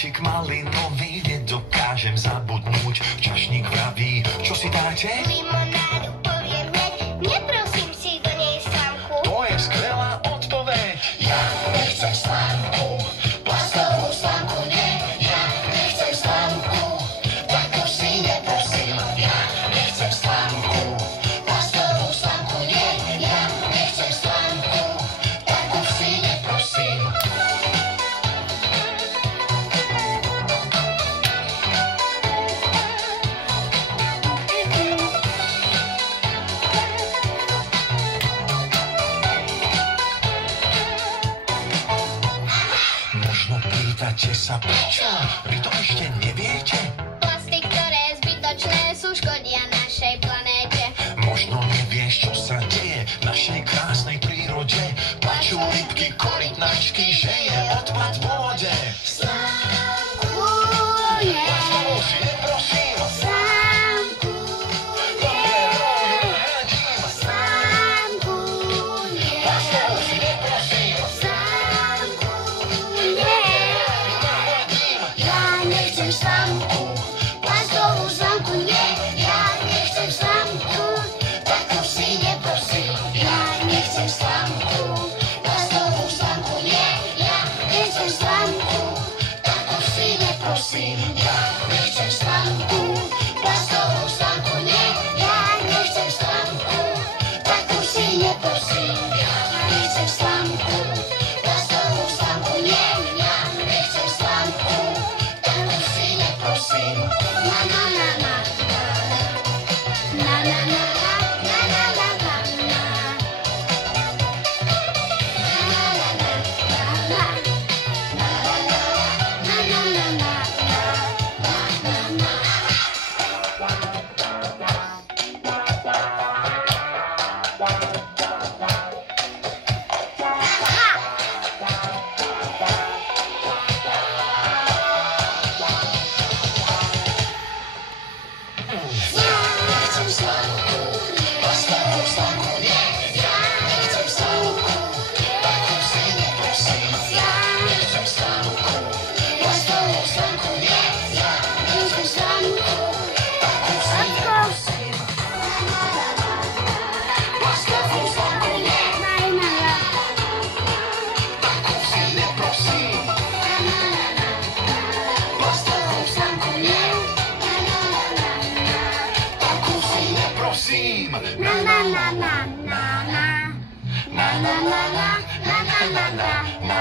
Koláčik malinový, nedokážem zabudnúť. Čašník vraví, čo si dáte? Limonádu, poviem hneď, neprosím si do nej slamku. To je skvelá odpoveď. Ja nechcem slamku, plastovú slamku nie. Ja nechcem slamku, takú si neprosím. Ja nechcem slamku, plastovú slamku nie. Ja nechcem slamku, takú si neprosím. Možno pýtate sa prečo? Vy to ešte neviete? Plasty, ktoré zbytočné sú, škodia našej planéte. Možno nevieš, čo sa deje v našej krásnej prírode. Plačú rybky, korytnačky, že je odpad v vode. Slamku nie, Plastovou si neprosím, slamku nie, slamku nie, plastovou si neprosím. slamku nie. Ja nechcem slamku, plastovú slamku nie. Ja nechcem slamku, Takú si neprosím. ja nechcem slamku, plastovú slamku nie. Ja nechcem slamku, Takú si neprosím. Ja nechcem slamku, plastovú slamku nie. Ja nechcem slamku, takú si neprosím. Ja nechcem slamku, plastovú slamku nie. Ja nechcem slamku, takú si neprosím. na na na na na na na na na na na na. Nechcem slamku, plastovú slamku nie. Ja nechcem slamku, takú si neprosím. Ja nechcem slamku, plastovú slamku nie. Ja nechcem slamku, takú si neprosím. Plastovú slamku nie. Takú si neprosím. Plastovú slamku nie. Takú si neprosím. Na na na na na na Na na na na na na na na na.